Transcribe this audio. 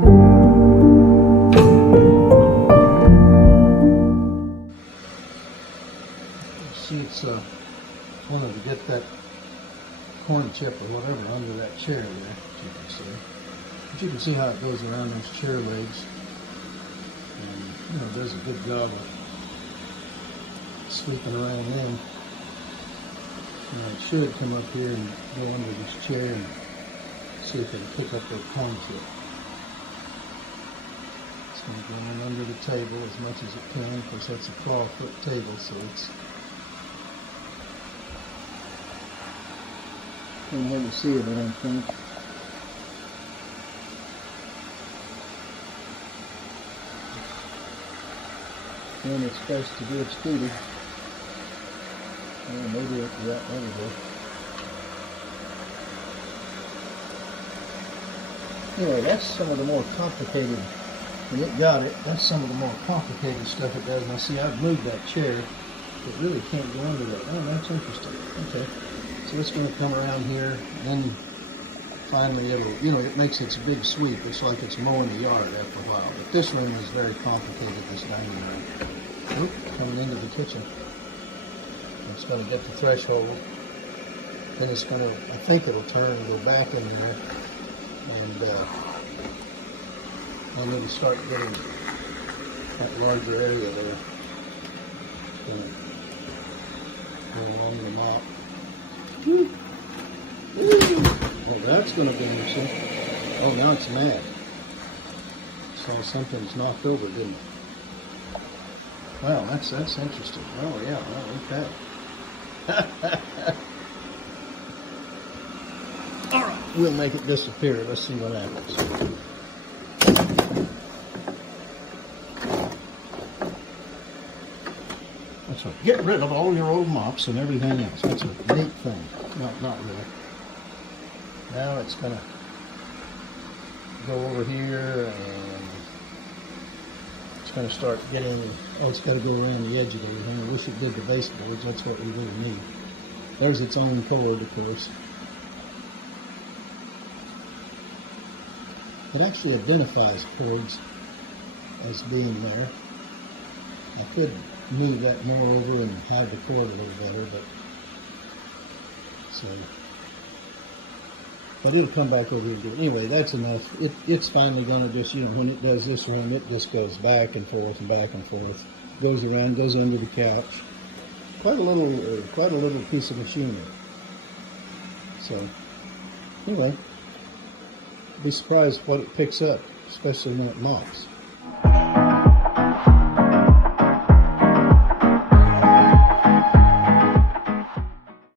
See, it's wanted to get that corn chip or whatever under that chair there, as you can see. But you can see how it goes around those chair legs, and it does a good job of sweeping around them. Now it should come up here and go under this chair and see if it can pick up that corn chip. It's going to go in under the table as much as it can. Of course, that's a clawfoot table, so it's can't hardly see it, I don't think. And it's supposed to do its duty. Oh, maybe it's right over there. Anyway, that's some of the more complicated, when it got it, that's some of the more complicated stuff it does. Now see, I've moved that chair. It really can't go under that. Oh, that's interesting. Okay. So it's going to come around here, and then finally it'll, it makes its big sweep. It's like it's mowing the yard after a while. But this room is very complicated, this dining room. Oop, coming into the kitchen. It's going to get the threshold. Then it's going to, I think it'll turn and go back in there. And it'll start getting that larger area there. Going to go along the mop. Oh, that's going to be interesting. Oh, now it's mad. So something's knocked over, didn't it? Wow, that's interesting. Oh, yeah, I like that. All right, we'll make it disappear. Let's see what happens. That's right. Get rid of all your old mops and everything else. That's a neat thing. No, not really. Now it's going to go over here, and it's going to start getting, it's got to go around the edge of everything. I wish it did the baseboards. That's what we really need. There's its own cord, of course. It actually identifies cords as being there. I could move that more over and hide the cord a little better, but it'll come back over here and do it. Anyway, that's enough. It's finally going to just, when it does this room, it just goes back and forth and back and forth. Goes around, goes under the couch. Quite a little piece of machinery. So, anyway, be surprised what it picks up, especially when it mops.